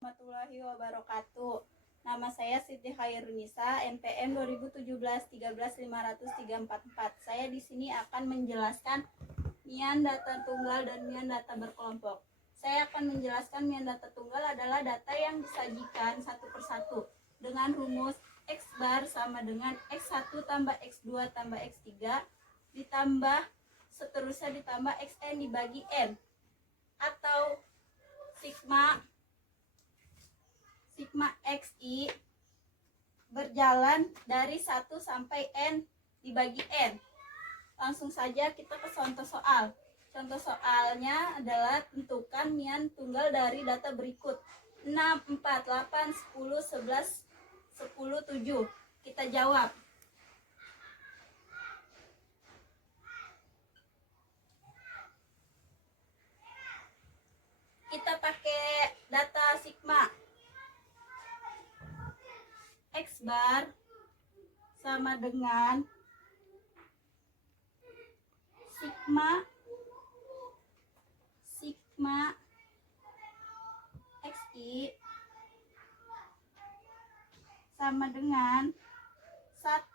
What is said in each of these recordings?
Warahmatullahi wabarakatuh. Nama saya Siti Khairunisa, NPM 2017-13-50344. Saya di sini akan menjelaskan mian data tunggal dan mian data berkelompok. Saya akan menjelaskan mian data tunggal adalah data yang disajikan satu persatu dengan rumus X bar sama dengan X1 tambah X2 tambah X3 ditambah seterusnya ditambah Xn dibagi N, atau sigma XI berjalan dari 1 sampai N dibagi N. Langsung saja kita ke contoh soal. Contoh soalnya adalah tentukan mian tunggal dari data berikut: 6, 4, 8, 10, 11, 10, 7. Kita jawab. Kita pakai data sigma. X bar sama dengan sigma XI sama dengan 1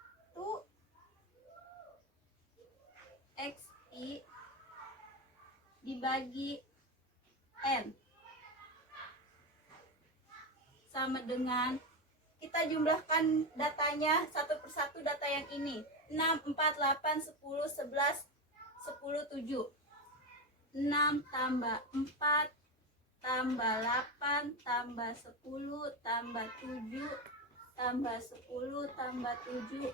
XI dibagi N sama dengan, kita jumlahkan datanya satu persatu, data yang ini 6, 4, 8, 10, 11, 10, 7. 6 tambah 4 tambah 8 tambah 10 tambah 7 tambah 10 tambah 7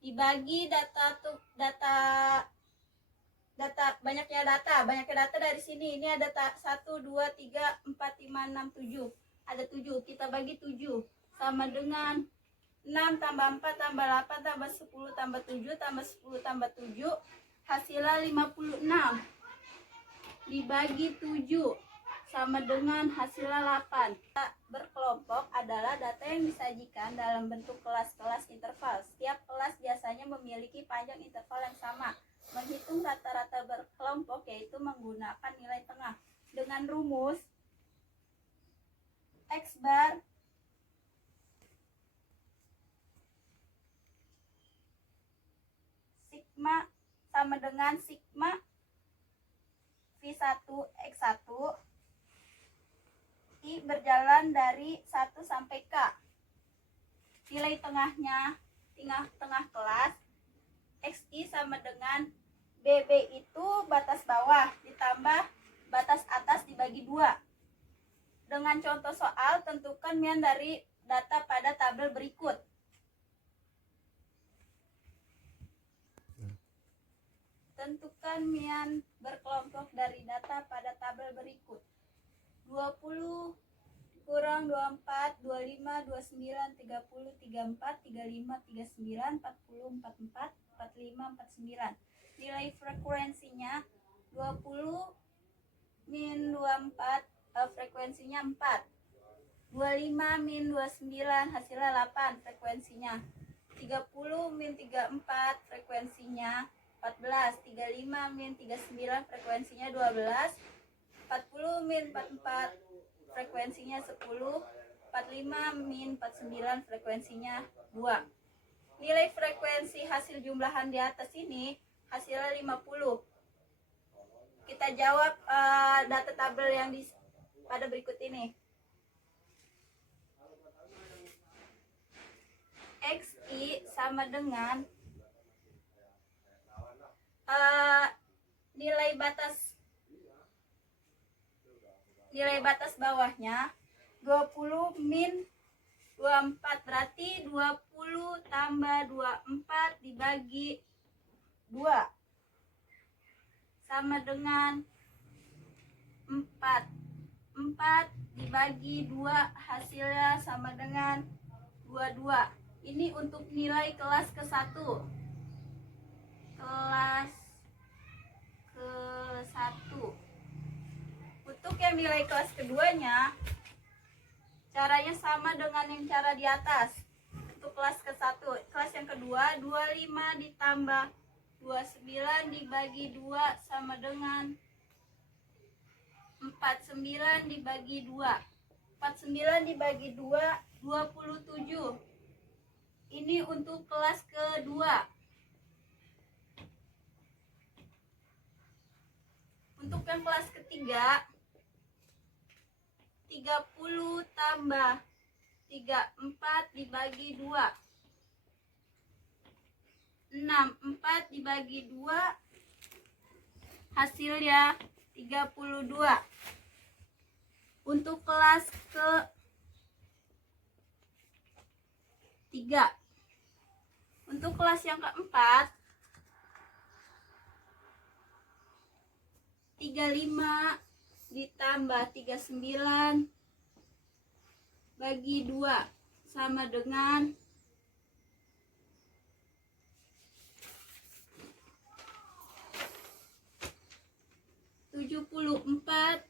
dibagi banyaknya data dari sini. Ini ada 1, 2, 3, 4, 5, 6, 7. Ada 7, kita bagi 7 sama dengan 6 tambah 4 tambah 8 tambah 10 tambah 7 tambah 10 tambah 7, hasilnya 56 dibagi 7 sama dengan hasilnya 8. Data berkelompok adalah data yang disajikan dalam bentuk kelas-kelas interval. Setiap kelas biasanya memiliki panjang interval yang sama. Menghitung rata-rata berkelompok yaitu menggunakan nilai tengah dengan rumus X bar sigma sama dengan sigma V1 X1 I berjalan dari 1 sampai K. Nilai tengahnya, tengah kelas XI sama dengan BB itu batas bawah ditambah batas atas dibagi 2. Dengan contoh soal, tentukan mian dari data pada tabel berikut. Tentukan mian berkelompok dari data pada tabel berikut: 20 kurang 24, 25, 29, 30, 34, 35, 39, 40, 44, 45, 49. Nilai frekuensinya 20 min 24, frekuensinya 4. 25 min 29, hasilnya 8, frekuensinya. 30 min 34, frekuensinya 14. 35 min 39, frekuensinya 12. 40 min 44, frekuensinya 10. 45 min 49, frekuensinya 2. Nilai frekuensi hasil jumlahan di atas ini hasilnya 50. Kita jawab data tabel yang pada berikut ini. XI sama dengan nilai batas bawahnya 20 min 24, berarti 20 tambah 24 dibagi 2 sama dengan 4. 4 dibagi 2 hasilnya sama dengan 22. Ini untuk nilai kelas ke-1. Kelas ke-1. Untuk yang nilai kelas keduanya, caranya sama dengan yang cara di atas. Untuk kelas ke-1, kelas yang kedua, 25 ditambah 29 dibagi 2 sama dengan 49 dibagi 2. 49 dibagi 2, 27. Ini untuk kelas kedua. Untuk yang kelas ketiga, 30 tambah 34 dibagi 2. 64 dibagi 2, hasilnya 32. Untuk kelas ke-3, untuk kelas yang keempat, 35 ditambah 39 bagi 2 sama dengan 74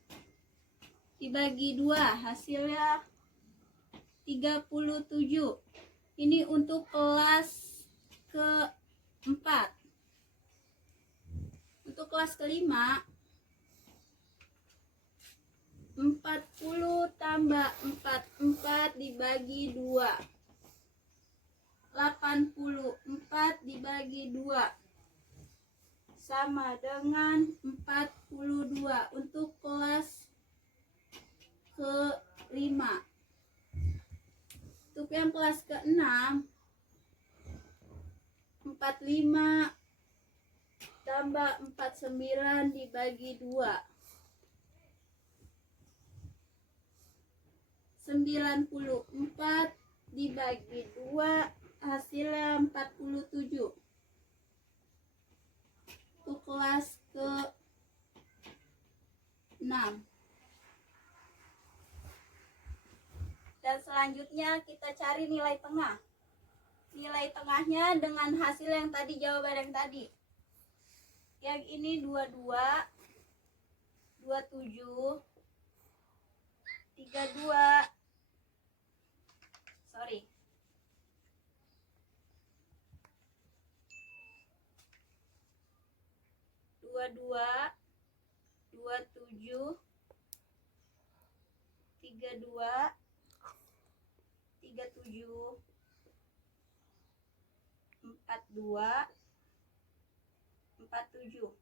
dibagi 2, hasilnya 37. Ini untuk kelas keempat. Untuk kelas kelima, 40 tambah 44 dibagi 2, 84 dibagi 2 sama dengan 42. Untuk kelas kelima. Untuk yang kelas ke-6, 45 tambah 49 dibagi 2, 94 dibagi 2, hasilnya 47. Untuk kelas ke-6. Dan selanjutnya kita cari nilai tengah. Nilai tengahnya dengan hasil yang tadi, jawaban yang tadi. Yang ini 22, 27, 32, 22, 27, 32, 37, 42, 47.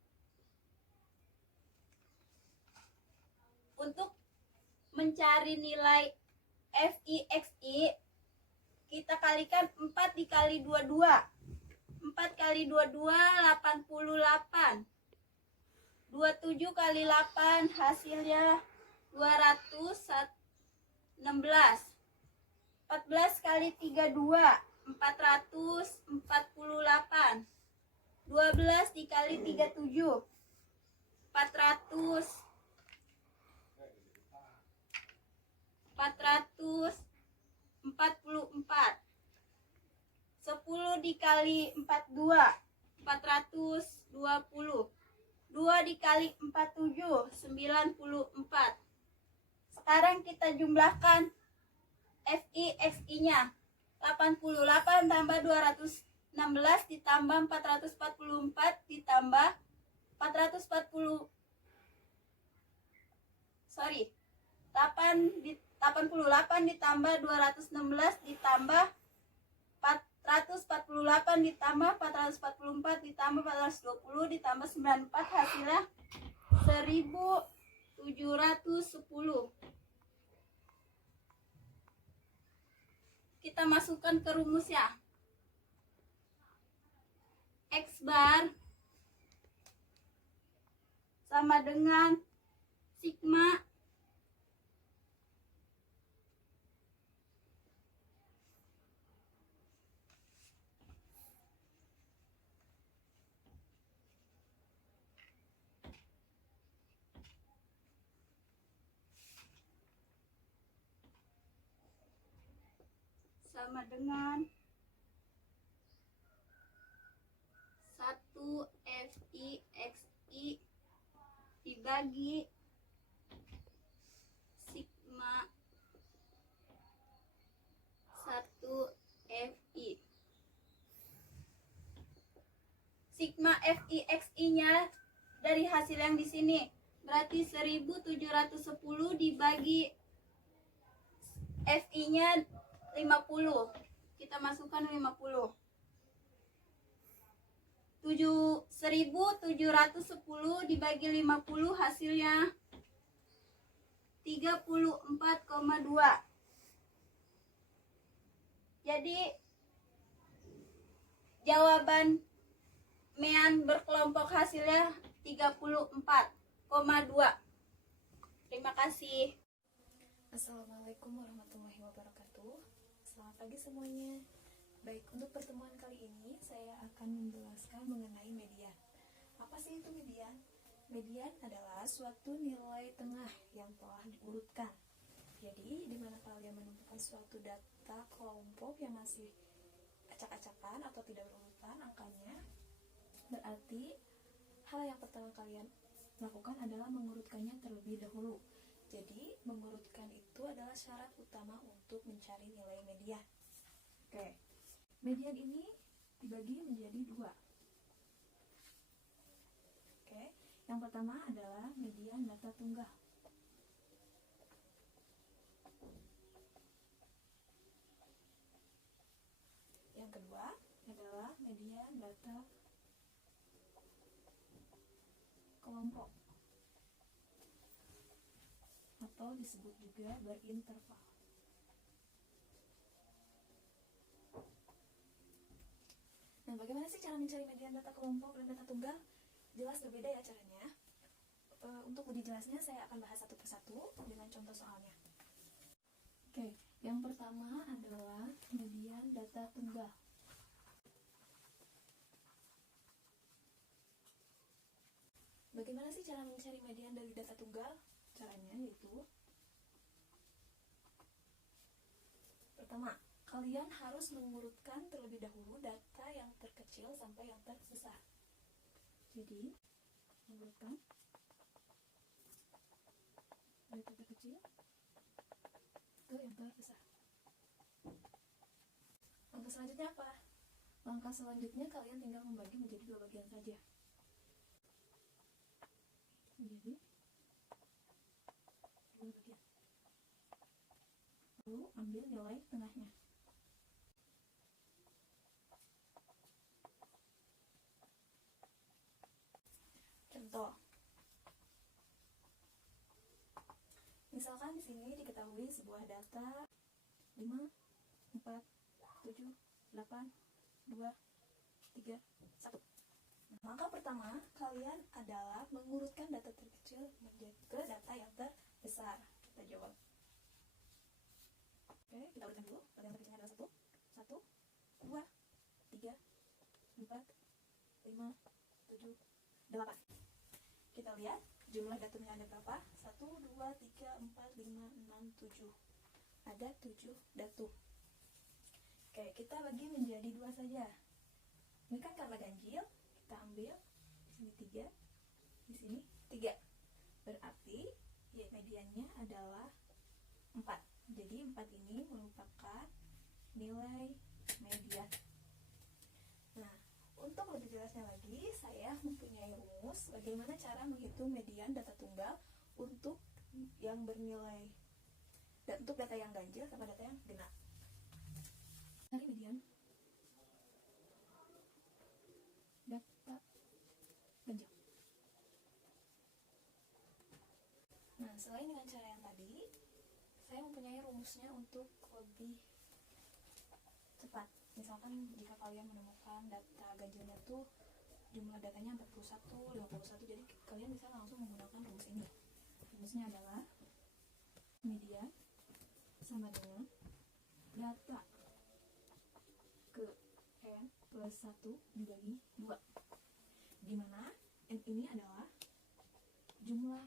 Untuk mencari nilai FIXI, kita kalikan 4 dikali 22. 4 kali 22, 88. 27 kali 8, hasilnya 216. 14 kali 32, 448. 12 dikali 37, 444. 10 dikali 42, 420. 2 dikali 47, 94. Sekarang kita jumlahkan FIXI-nya. 88 tambah 216 ditambah 444 ditambah 440. 88 ditambah 216 ditambah 448 ditambah 444 ditambah 420 ditambah 94, hasilnya 1710. Kita masukkan ke rumusnya. X bar sama dengan sigma sama dengan 1 FIXI dibagi sigma 1 FI. Sigma FIXI-nya dari hasil yang di sini berarti 1710 dibagi FI-nya 50. Kita masukkan 50. 1710 dibagi 50 hasilnya 34,2. Jadi jawaban Mian berkelompok hasilnya 34,2. Terima kasih. Assalamualaikum warahmatullahi wabarakatuh. Selamat pagi semuanya. Baik, untuk pertemuan kali ini saya akan menjelaskan mengenai median. Apa sih itu median? Median adalah suatu nilai tengah yang telah diurutkan. Jadi, di mana kalian menemukan suatu data kelompok yang masih acak-acakan atau tidak berurutan angkanya, berarti hal yang pertama kalian lakukan adalah mengurutkannya terlebih dahulu. Jadi, mengurutkan itu adalah syarat utama untuk mencari nilai median. Oke, median ini dibagi menjadi dua. Oke, yang pertama adalah median data tunggal. Yang kedua adalah median data kelompok, atau disebut juga berinterval. Nah, bagaimana sih cara mencari median data kelompok dan data tunggal? Jelas berbeda ya caranya. Untuk lebih jelasnya saya akan bahas satu persatu dengan contoh soalnya. Oke, yang pertama adalah median data tunggal. Bagaimana sih cara mencari median dari data tunggal? Caranya yaitu, pertama, kalian harus mengurutkan terlebih dahulu data yang terkecil sampai yang terbesar. Jadi, mengurutkan data terkecil ke yang terbesar. Langkah selanjutnya apa? Langkah selanjutnya kalian tinggal membagi menjadi dua bagian saja. Jadi, dua bagian. Lalu ambil nilai tengahnya. Contoh. Misalkan di sini diketahui sebuah data 5, 4, 7, 8, 2, 3, 1. Langkah pertama, kalian adalah mengurutkan data terkecil menjadi ke data yang terbesar. Kita jawab. Oke, kita urutkan dulu. Data yang terkecilnya adalah 1, 2, 3, 4, 5, 7, 8. Kita lihat jumlah datumnya ada berapa? 1, 2, 3, 4, 5, 6, 7. Ada 7 datum. Oke, kita bagi menjadi 2 saja. Ini kan karena ganjil, kita ambil di sini 3, di sini 3. Berarti ya mediannya adalah 4. Jadi 4 ini merupakan nilai median. Nah, untuk lebih jelasnya lagi, saya mempunyai rumus bagaimana cara menghitung median data tunggal untuk yang bernilai, dan untuk data yang ganjil sama data yang genap. Cari median data ganjil. Nah, selain dengan cara yang tadi, saya mempunyai rumusnya untuk lebih cepat. Misalkan jika kalian menemukan data ganjilnya tuh jumlah datanya 41, 51, jadi kalian bisa langsung menggunakan rumus ini. Rumusnya adalah median sama dengan data ke n plus 1 dibagi 2, di mana n ini adalah jumlah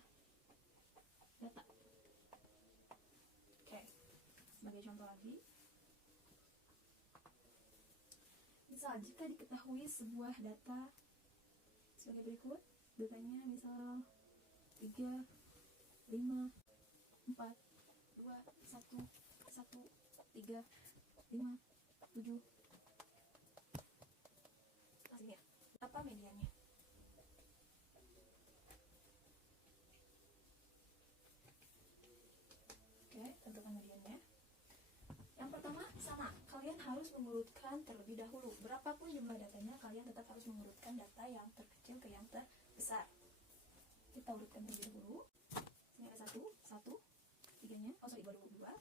data. Oke, sebagai contoh lagi, misal jika diketahui sebuah data sebagai berikut, datanya misal 3, 5, 4, 2, 1, 1, 3, 5, 7. Hasilnya, apa mediannya? Oke, tentukan mediannya. mengurutkan terlebih dahulu. Berapapun jumlah datanya, kalian tetap harus mengurutkan data yang terkecil ke yang terbesar. Kita urutkan terlebih dahulu. Ini ada 1, 1, 3-nya, dua,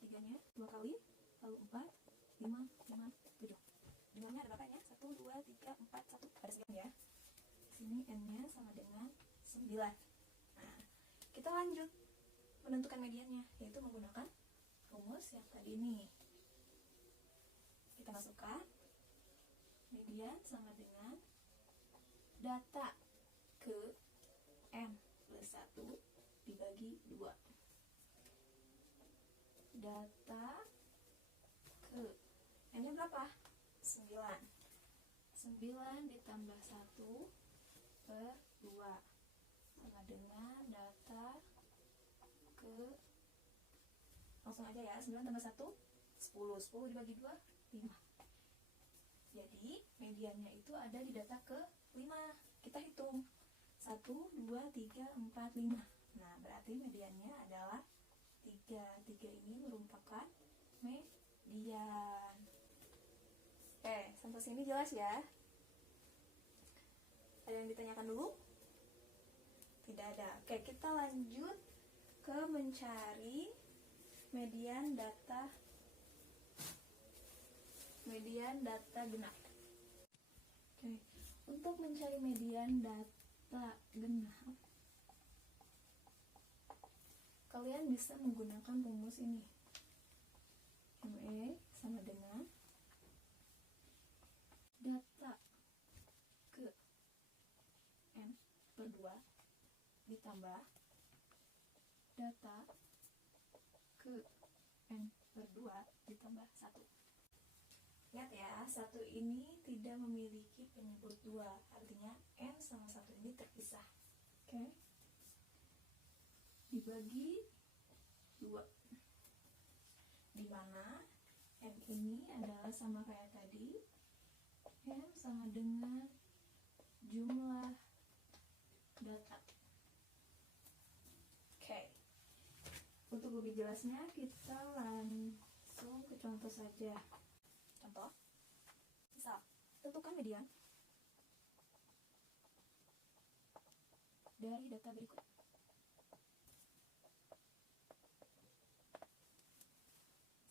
3-nya 2 kali, lalu 4, 5, 5, 7. Jumlahnya ada berapa ya? 1, 2, 3, 4, 1, ada 9 ya. Sini n-nya sama dengan 9. Nah, kita lanjut menentukan mediannya, yaitu menggunakan rumus yang tadi ini. Kita masukkan median sama dengan data ke n plus 1 dibagi 2. Data ke n-nya berapa? 9. 9 ditambah 1 per 2 sama dengan data ke, langsung aja ya, 9 tambah 1 10. 10 dibagi 2 5. Jadi mediannya itu ada di data ke 5. Kita hitung 1, 2, 3, 4, 5. Nah, berarti mediannya adalah 3. 3 ini merupakan median. Oke, sampai sini jelas ya? Ada yang ditanyakan dulu? Tidak ada. Oke, kita lanjut ke mencari median data genap. Oke, untuk mencari median data genap, kalian bisa menggunakan rumus ini. ME sama dengan data ke n per 2 ditambah data ke n per 2 ditambah 1. Lihat ya, 1 ini tidak memiliki penyebut 2, artinya n sama 1 ini terpisah. Oke. Dibagi 2. Di mana n ini adalah sama kayak tadi, n sama dengan jumlah data. Oke. Untuk lebih jelasnya kita langsung ke contoh saja. Contoh, misal, tentukan median dari data berikut.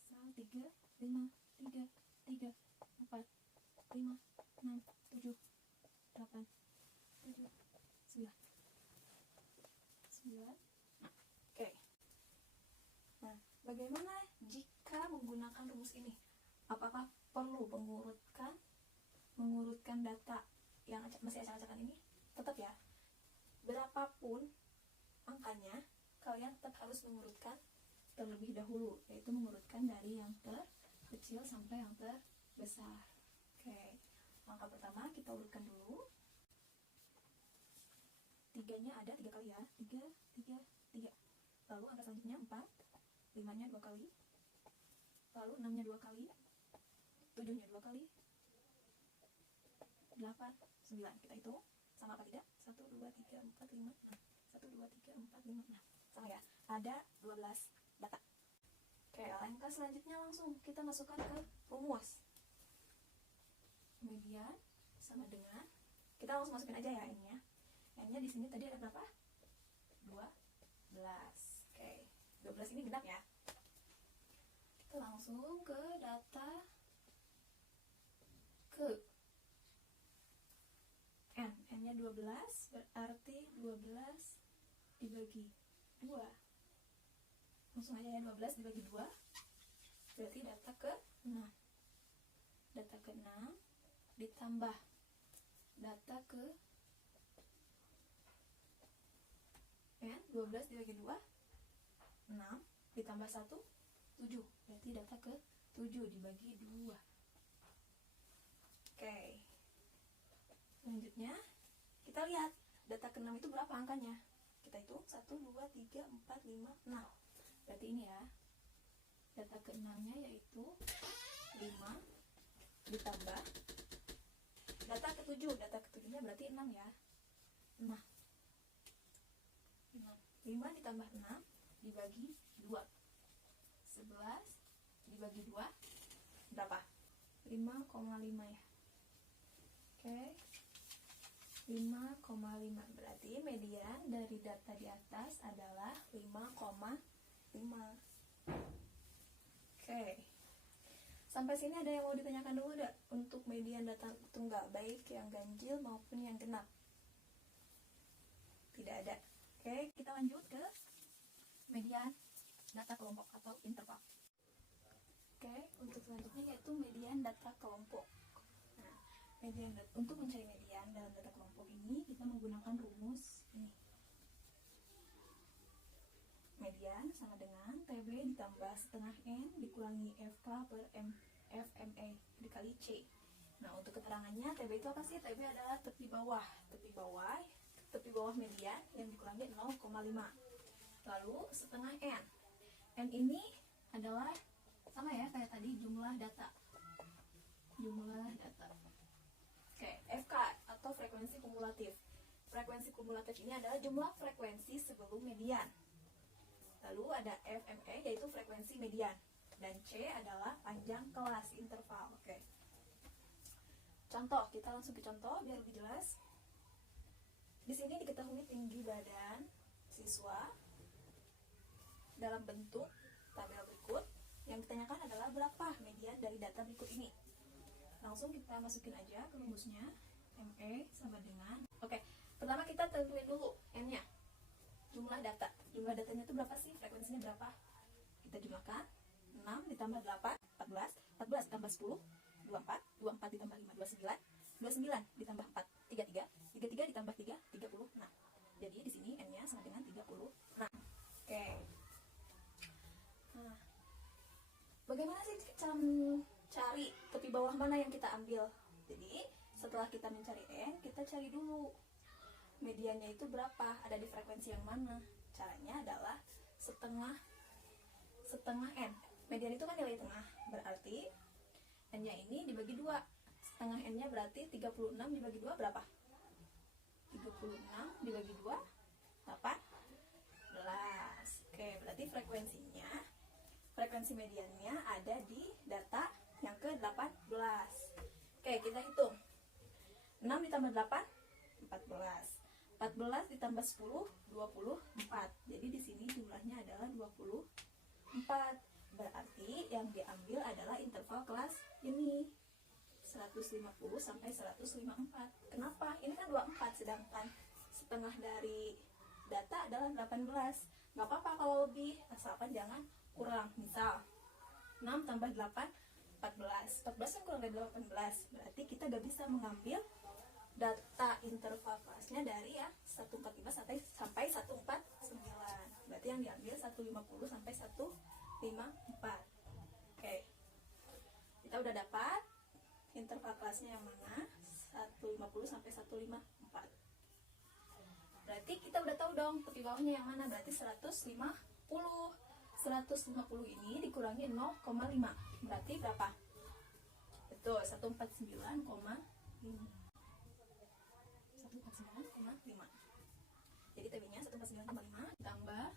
Misal 3, 5, 3, 3, 4, 5, 6, 7, 8, 7, 9. 9. Oke. Nah, bagaimana jika menggunakan rumus ini? Apakah perlu mengurutkan data yang masih acak-acakan ini? Tetap ya, berapapun angkanya, kalian tetap harus mengurutkan terlebih dahulu, yaitu mengurutkan dari yang terkecil sampai yang terbesar. Oke, langkah pertama kita urutkan dulu. 3-nya ada 3 kali ya, 3, 3, 3. Lalu angka selanjutnya 4, 5-nya 2 kali, lalu 6-nya 2 kali, 7-nya 2 kali, 8, 9. Kita hitung sama apa tidak? 1, 2, 3, 4, 5, 6. 1, 2, 3, 4, 5, 6. Sama ya? Ada 12 data. Oke, langkah selanjutnya langsung kita masukkan ke rumus. Median sama dengan, kita langsung masukin aja ya n-nya. N-nya di sini tadi ada berapa? 12. Oke, 12 ini genap ya. Kita langsung ke data ke n. N-nya 12, berarti 12 dibagi 2. Langsung aja ya, 12 dibagi 2 berarti data ke 6. Data ke 6 ditambah data ke n, 12 dibagi 2 6 ditambah 1 7, berarti data ke 7 dibagi 2. Oke, selanjutnya kita lihat data ke 6 itu berapa angkanya. Kita hitung 1, 2, 3, 4, 5, 6. Berarti ini ya, data ke 6 nya yaitu 5 ditambah data ke 7. Data ke 7 nya berarti 6 ya, 6. 5 ditambah 6 dibagi 2, 11 dibagi 2 berapa? 5,5 ya. Oke. 5,5 berarti median dari data di atas adalah 5,5. Oke. Sampai sini ada yang mau ditanyakan dulu enggak untuk median data tunggal, baik yang ganjil maupun yang genap? Tidak ada. Oke, kita lanjut ke median data kelompok atau interval. Oke, untuk selanjutnya yaitu median data kelompok. Nah, untuk mencari median dalam data kelompok ini kita menggunakan rumus ini. Median sama dengan TB ditambah setengah N dikurangi FK per FME dikali C. Nah, untuk keterangannya TB itu apa sih? TB adalah tepi bawah median yang dikurangi 0,5. Lalu setengah N. N ini adalah sama ya kayak tadi, jumlah data. Oke, FK atau frekuensi kumulatif. Frekuensi kumulatif ini adalah jumlah frekuensi sebelum median. Lalu ada FME yaitu frekuensi median, dan C adalah panjang kelas interval. Oke. Contoh, kita langsung ke contoh biar lebih jelas. Di sini diketahui tinggi badan siswa dalam bentuk tabel berikut. Yang ditanyakan adalah berapa median dari data berikut ini. Langsung kita masukin aja ke rumusnya. ME sama dengan, oke, pertama kita tentuin dulu N-nya, jumlah data. Jumlah datanya itu berapa sih? Frekuensinya berapa? Kita jumlahkan. 6 ditambah 8, 14. 14 tambah 10, 24. 24 ditambah 5, 29. 29 ditambah 4, 33. 33 ditambah 3, 30. Nah, jadi di sini N-nya sama dengan 30. Nah, oke. Nah, bagaimana sih cara mencari tepi bawah mana yang kita ambil? Jadi, setelah kita mencari N, kita cari dulu mediannya itu berapa, ada di frekuensi yang mana. Caranya adalah setengah N. Median itu kan nilai tengah, berarti N-nya ini dibagi 2. Setengah N-nya berarti 36 dibagi 2 berapa? 36 dibagi 2 18. Oke, berarti frekuensi mediannya ada di data yang ke-18. Oke, kita hitung. 6 ditambah 8, 14. 14 ditambah 10, 24. Jadi di sini jumlahnya adalah 24. Berarti yang diambil adalah interval kelas ini, 150 sampai 154. Kenapa? Ini kan 24, sedangkan setengah dari data adalah 18. Nggak apa-apa kalau lebih, asalkan jangan kurang. Misal 6 tambah 8, 14. 14 kan kurang dari 18. Berarti kita nggak bisa mengambil data interval kelasnya dari ya 145 sampai 149. Berarti yang diambil 150 sampai 154. Oke. Kita udah dapat interval kelasnya yang mana? 150 sampai 154. Berarti kita udah tahu dong tepi bawahnya yang mana. Berarti 150. 150 ini dikurangi 0,5. Berarti berapa? Betul, 149,5. 149,5. Jadi TB-nya 149,5 ditambah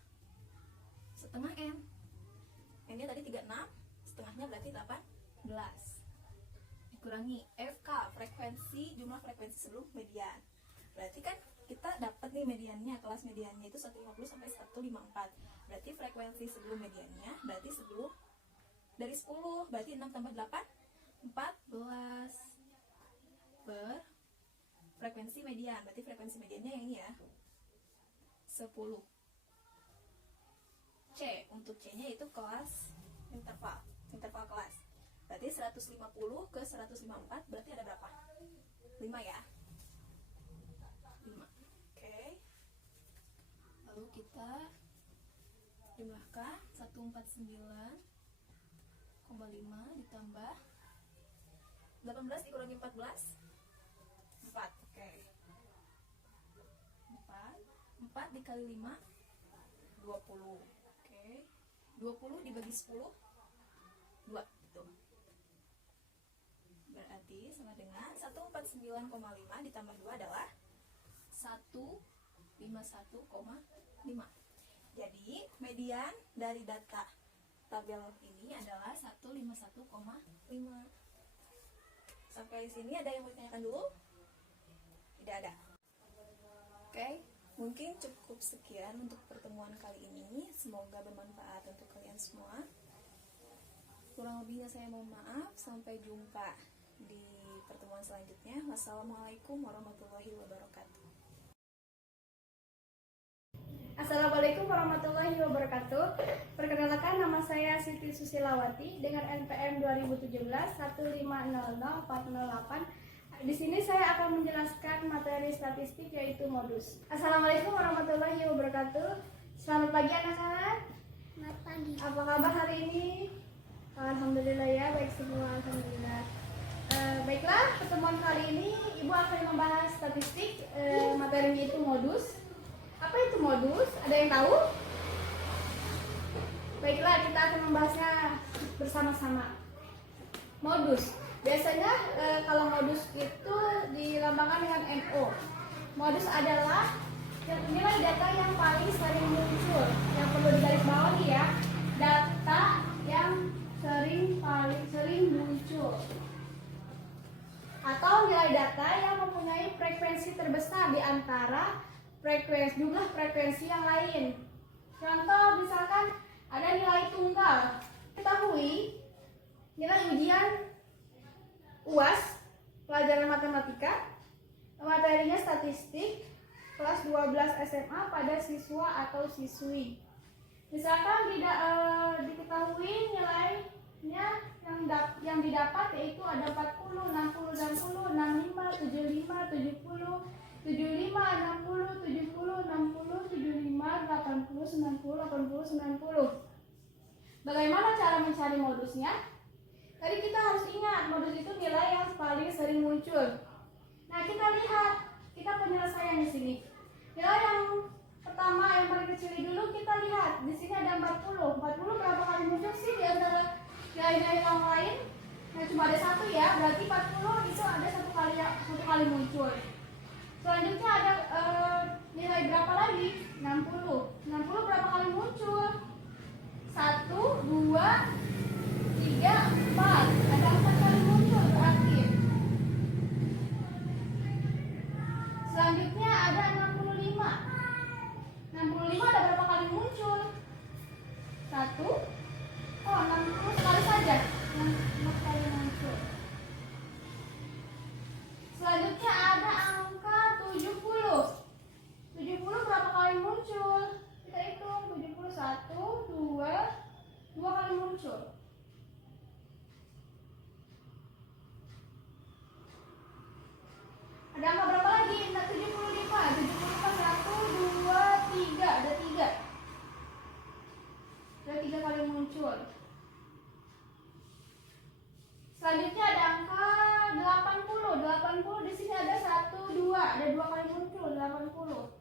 setengah N. N-nya tadi 36, setengahnya berarti 18. Dikurangi FK, jumlah frekuensi sebelum median. Berarti kan kita dapat nih mediannya, kelas mediannya itu 150 sampai 154. Berarti frekuensi sebelum mediannya berarti sebelum dari 10, berarti 6 tambah 8, 14 per frekuensi median. Berarti frekuensi mediannya yang ini ya, 10. C, untuk C-nya itu kelas interval kelas. Berarti 150 ke 154 berarti ada berapa? 5 ya. 5. Oke. Lalu kita jumlahkan 149,5 ditambah 18 dikurangi 14, 4. Oke. 4 dikali 5, 20. Oke. 20 dibagi 10, 2 gitu. Berarti sama dengan 149,5 ditambah 2 adalah 151,5. Jadi median dari data tabel ini adalah 151,5. Sampai sini ada yang mau ditanyakan dulu? Tidak ada. Oke, mungkin cukup sekian untuk pertemuan kali ini. Semoga bermanfaat untuk kalian semua. Kurang lebihnya saya mohon maaf. Sampai jumpa di pertemuan selanjutnya. Wassalamualaikum warahmatullahi wabarakatuh. Assalamualaikum warahmatullahi wabarakatuh. Perkenalkan, nama saya Siti Susilawati dengan NPM 2017 1500408. Di sini saya akan menjelaskan materi statistik yaitu modus. Assalamualaikum warahmatullahi wabarakatuh. Selamat pagi anak-anak. Selamat pagi. Apa kabar hari ini? Alhamdulillah ya, baik semua. Alhamdulillah. Baiklah, pertemuan kali ini Ibu akan membahas statistik. Materinya itu modus. Apa itu modus? Ada yang tahu? Baiklah, kita akan membahasnya bersama-sama. Modus. Biasanya kalau modus itu dilambangkan dengan MO. Modus adalah nilai data yang paling sering muncul. Yang perlu digarisbawahi ya, data yang paling sering muncul. Atau nilai data yang mempunyai frekuensi terbesar di antara jumlah frekuensi yang lain. Contoh misalkan ada nilai tunggal. Ketahui nilai ujian UAS pelajaran matematika, materinya statistik kelas 12 SMA pada siswa atau siswi. Misalkan diketahui nilainya yang didapat yaitu ada 40, 60, 60, 65, 75, 70, 75, 60, 70, 60, 75, 80, 90, 80, 90. Bagaimana cara mencari modusnya? Tadi kita harus ingat modus itu nilai yang paling sering muncul. Nah, kita lihat, kita penyelesaian di sini. Nilai yang pertama yang paling kecil dulu kita lihat. Di sini ada 40. 40 berapa kali muncul sih di antara nilai-nilai yang lain? Nah, cuma ada satu ya. Berarti 40 itu ada satu kali muncul. Selanjutnya ada nilai berapa lagi? 60. 60 berapa kali muncul? 1, 2, 3, 4. Ada 4 kali muncul berarti. Selanjutnya ada 65. 65 ada berapa kali muncul? 1. Oh, 60 sekali saja. 6 kali muncul. Selanjutnya ada angka 70. 70 berapa kali muncul? Kita hitung. 70 1, 2 kali muncul. Ada angka berapa lagi? 75. 75 1, 2, 3. Ada 3. Ada 3 kali muncul. Selanjutnya ada angka 80. 80 di sini ada 1, 2. Ada 2 kali muncul. 80.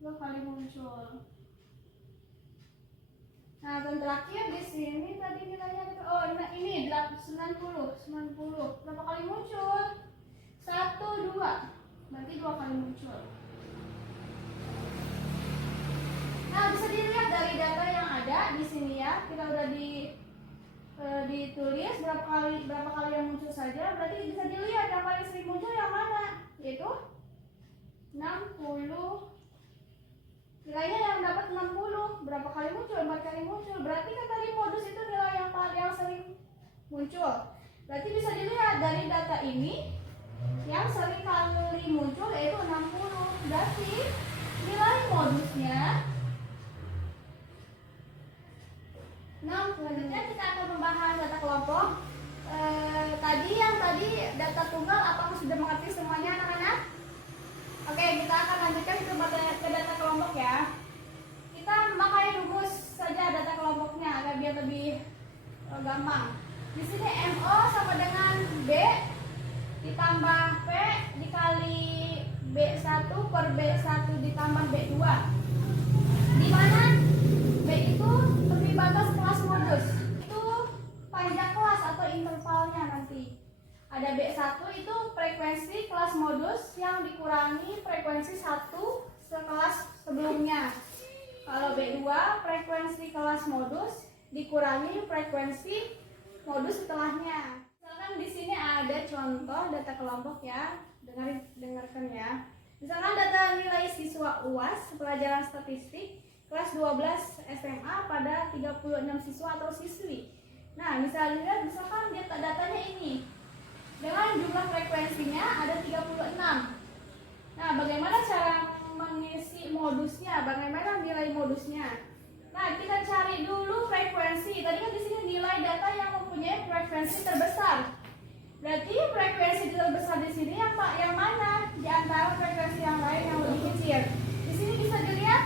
2 kali muncul. Nah, dan terakhir di sini tadi nilainya ini 90. 90. Berapa kali muncul? 1, 2. Berarti 2 kali muncul. Nah, bisa dilihat dari data yang ada di sini ya. Kita udah ditulis berapa kali yang muncul saja. Berarti bisa dilihat yang paling sering muncul yang mana? Yaitu 60. Nilainya yang dapat 60. Berapa kali muncul? 4 kali muncul. Berarti kan tadi modus itu nilai yang sering muncul. Berarti bisa dilihat dari data ini yang sering kali muncul yaitu 60. Berarti nilai modusnya 6. Selanjutnya kita akan membahas data kelompok. Tadi data tunggal, apakah sudah mengerti semuanya anak-anak? Oke, kita akan lanjutkan ke data kelompok ya. Kita pakai rumus saja data kelompoknya biar lebih gampang. Di sini MO sama dengan B ditambah P dikali B1 per B1 ditambah B2. Di mana B itu lebih batas kelas modus. Itu panjang kelas atau intervalnya nanti. Ada B1 itu frekuensi kelas modus yang dikurangi frekuensi 1 sekelas sebelumnya. Kalau B2 frekuensi kelas modus dikurangi frekuensi modus setelahnya. Misalkan misalkan di sini ada contoh data kelompok ya, dengarkan ya. Misalkan data nilai siswa UAS pelajaran statistik kelas 12 SMA pada 36 siswa atau siswi. Nah, misalkan datanya ini dengan jumlah frekuensinya ada 36. Nah, bagaimana cara mengisi modusnya? Bagaimana nilai modusnya? Nah, kita cari dulu frekuensi. Tadi kan di sini nilai data yang mempunyai frekuensi terbesar. Berarti frekuensi terbesar di sini yang mana? Di antara frekuensi yang lain yang lebih kecil. Di sini bisa dilihat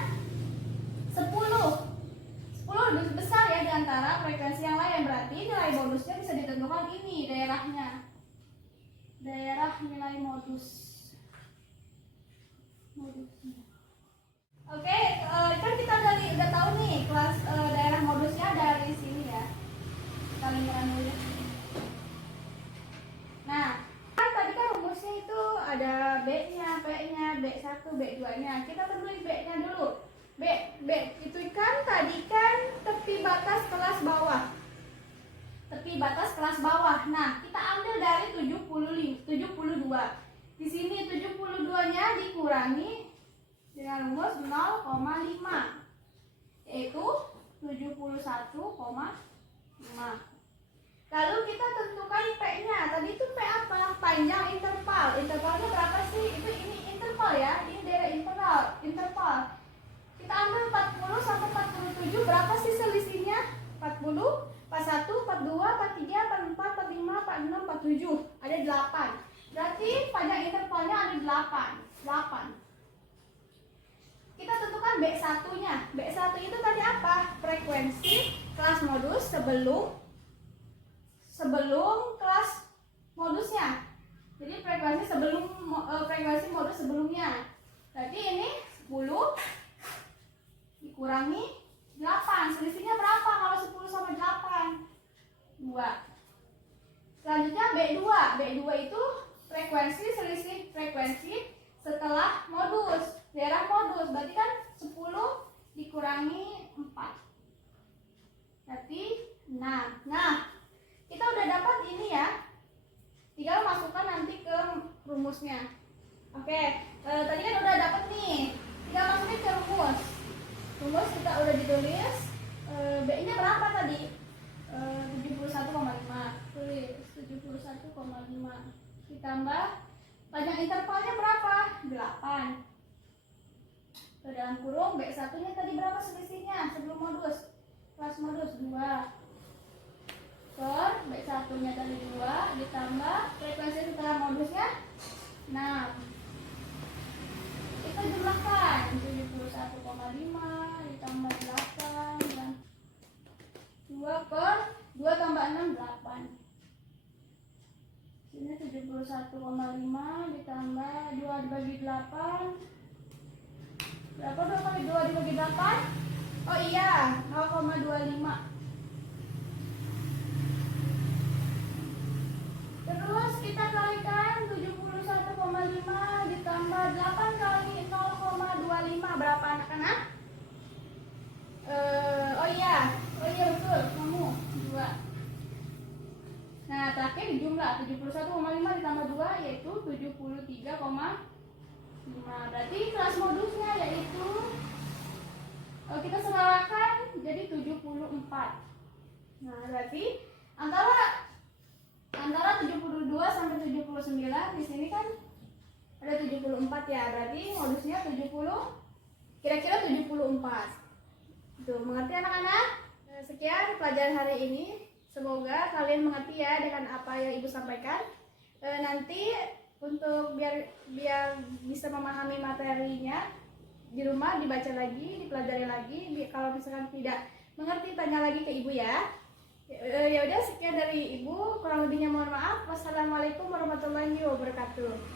10. 10 lebih besar ya di antara frekuensi yang lain. Berarti nilai modusnya bisa ditentukan ini daerahnya. Daerah nilai modusnya. Oke, kan kita udah tahu nih kelas daerah modusnya dari sini ya. Kita lihat dulu ya. Nah, kan tadi kan rumusnya itu ada B-nya, P-nya, B1, B2-nya. Kita tentuin B-nya dulu. B itu kan tadi kan tepi batas kelas bawah. Tepi batas kelas bawah. Nah, kita ambil dari 72. Di sini 72-nya dikurangi dengan rumus 0,5 yaitu 71,5. Lalu kita tentukan P-nya. Tadi itu P apa? Panjang interval. Intervalnya berapa sih? Ini interval ya. Ini daerah interval. Kita ambil 40 sampai 47. Berapa sih selisihnya? 40, 41, 42, 43, 44, 45, 46, 47. Ada 8. Berarti panjang intervalnya ada 8. Kita tentukan B1-nya. B1 itu tadi apa? Frekuensi kelas modus sebelum kelas modusnya. Jadi frekuensi modus sebelumnya. Berarti ini 10 dikurangi 8. Selisihnya berapa kalau 10 sama 8? 2. Selanjutnya B2. B2 itu selisih frekuensi setelah modus, daerah modus. Berarti kan 10 dikurangi 4. Berarti 6. Nah, kita udah dapat ini ya. Tinggal masukkan nanti ke rumusnya. Oke, tadi kan udah dapat nih. Tinggal masukin ke rumus. Rumus kita udah ditulis. B-nya berapa tadi? 71,5. Tulis 71,5. Ditambah panjang intervalnya berapa? 8. Dalam kurung B1-nya tadi berapa selisihnya sebelum modus? Kelas modus 2. Per B1-nya tadi 2 ditambah frekuensi setelah modusnya 6. Kita jumlahkan 71,5 ditambah 8 dan 2 per 2 tambah 6 8. Ini 71,5 ditambah 2 dibagi 8. Berapa 2 kali 2 dibagi 8? Oh iya, 0,25. Terus kita kalikan 71,5 ditambah 8 kali 0,25. Berapa anak-anak? Oh iya betul, kamu 2. Nah, terakhir jumlah 71,5 ditambah 2 yaitu 73,5. Berarti kelas modusnya yaitu kita serahkan jadi 74. Nah, berarti antara 72 sampai 79 di sini kan ada 74 ya. Berarti modusnya 70, kira-kira 74. Tuh, mengerti anak-anak? Sekian pelajaran hari ini. Semoga kalian mengerti ya dengan apa yang Ibu sampaikan. Nanti untuk biar bisa memahami materinya di rumah dibaca lagi, dipelajari lagi. Kalau misalkan tidak mengerti tanya lagi ke Ibu ya. Ya udah sekian dari Ibu. Kurang lebihnya mohon maaf. Wassalamualaikum warahmatullahi wabarakatuh.